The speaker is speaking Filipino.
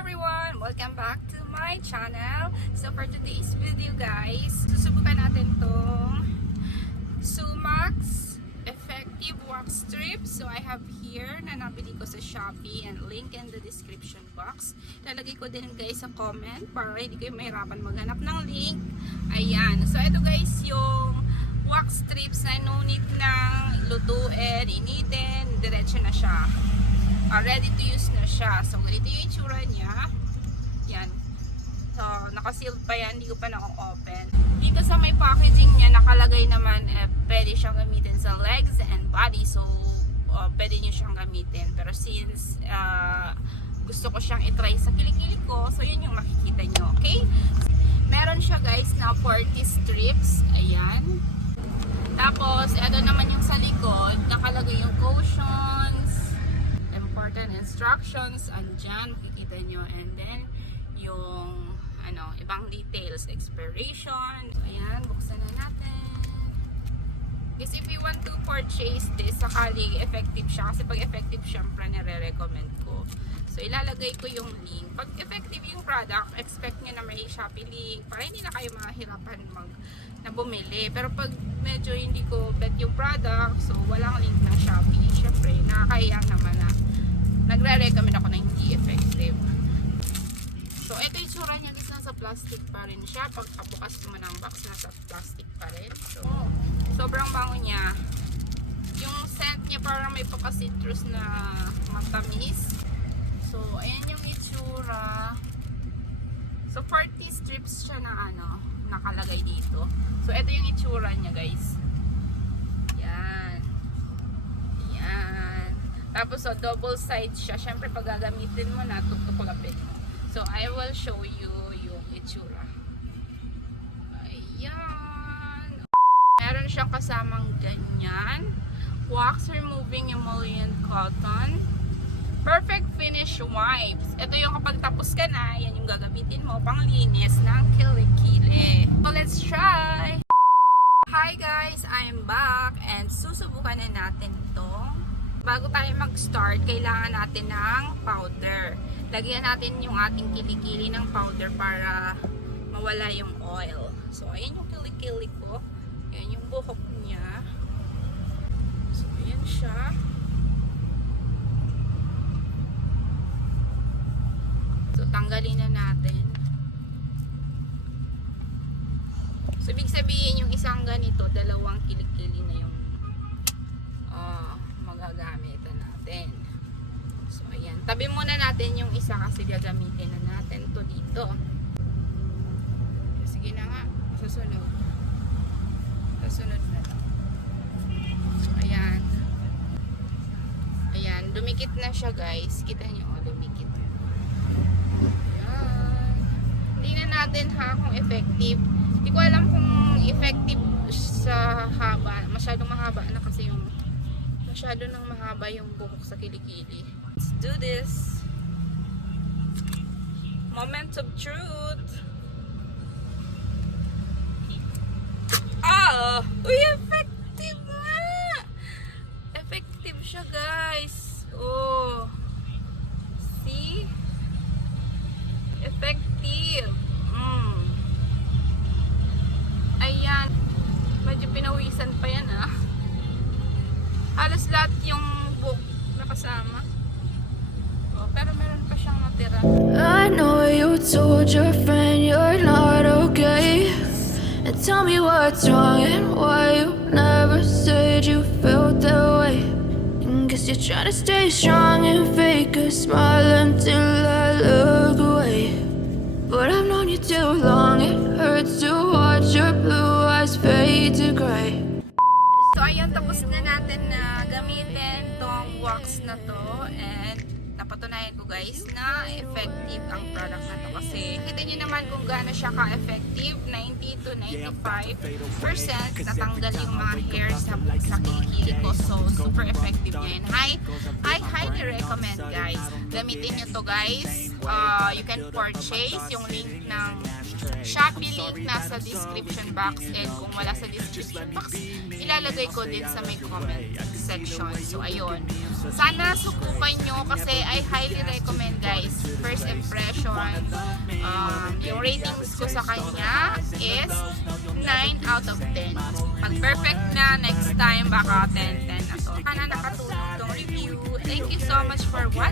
everyone! Welcome back to my channel. So for today's video guys, susubukan natin tong Sumax effective wax strip. So I have here na nabili ko sa Shopee and link in the description box. Lalagay ko din guys sa comment para hindi kayo mahirapan maghanap ng link. Ayan. So ito guys yung wax strips na no need nang lutuin, initin, diretso na siya. Ready to use na siya. So, ganito yung itsura niya. Yan. So, nakasealed pa yan. Hindi ko pa na-open. Dito sa may packaging niya, nakalagay naman, pwede siyang gamitin sa legs and body. So, pwede nyo siyang gamitin. Pero since gusto ko siyang itry sa kilikili ko, so yun yung makikita nyo. Okay? Meron siya guys na 40 strips. Ayan. Tapos, ito naman yung sa likod. Nakalagay yung cautions, important instructions, andyan, makikita nyo, and then yung ibang details, expiration. So, ayan, buksan na natin. Because if you want to purchase this, sakali effective siya, kasi pag effective syempre nare-recommend ko. So ilalagay ko yung link. Pag effective yung product, expect nyo na may Shopee link para hindi na kayo mahirapan na bumili. Pero pag medyo hindi ko bet yung product, so walang link ng Shopee, syempre nakakaya naman na nagre-recommend ako na hindi effective. So, ito yung tsura niya guys, nasa plastic pa rin siya. Pagkabukas mo ng box, nasa plastic pa rin. So, sobrang bango niya. Yung scent niya parang may paka-citrus na matamis. So, ayan yung itsura. So, 40 strips siya na nakalagay dito. So, ito yung itsura niya guys. Yan. Yan. Tapos, so, double side siya. Siyempre, pag gagamitin mo na, tutukulapin mo. So, I will show you yung itsura. Ayan. Meron siyang kasamang ganyan. Wax removing emollient cotton. Perfect finish wipes. Ito yung kapag tapos ka na, yan yung gagamitin mo pang linis ng kilikili. So, let's try! Hi guys! I'm back and susubukan na natin itong. Bago tayo mag-start, kailangan natin ng powder. Lagyan natin yung ating kilikili ng powder para mawala yung oil. So, ayan yung kilikili ko. Ayan yung buhok niya. So, ayan siya. So, tanggalin na natin. So, ibig sabihin yung isang ganito, dalawang kilikili na yung magagamitan natin. So, ayan. Tabi muna natin yung isa kasi gagamitin na natin to dito. Sige na nga. Susunod. Susunod na to. So, ayan. Ayan. Dumikit na siya guys. Kita nyo. Dumikit. Ayan. Tingnan natin ha kung effective. Hindi ko alam kung effective sa haba. Masyadong mahaba na kasi yung masyado nang mahaba yung buhok sa kilikili. Let's do this. Moment of truth. Uy, effective nga! Effective siya guys. Oh. See? Effective. Ayan. Medyo pinawisan pa yan halos lahat yung book nakasama. Pero meron pa siyang natira. I know you told your friend you're not okay, and tell me what's wrong and why you never said you felt that way. And guess you're trying to stay strong and fake a smile until I look away. But I've known you too long, it hurts to watch your blue eyes fade to gray. So ayun, tapos na natin na gamitin tong wax na to and napatunayan ko guys na effective ang product na to kasi kita nyo naman kung gaano siya ka-effective. 90 to 95% natanggal yung mga hair sa kilikili ko, so super effective niya yun. I highly recommend guys, gamitin nyo to guys. You can purchase yung link ng Shopee link nasa description box, and kung wala sa description box, ilalagay ko din sa may comment section. So ayun, sana subukan nyo kasi I highly recommend guys. First impression. Yung ratings ko sa kanya is 9 out of 10. Pag perfect na, next time baka 10-10 na to. Sana nakatulong tong review. Thank you so much for watching.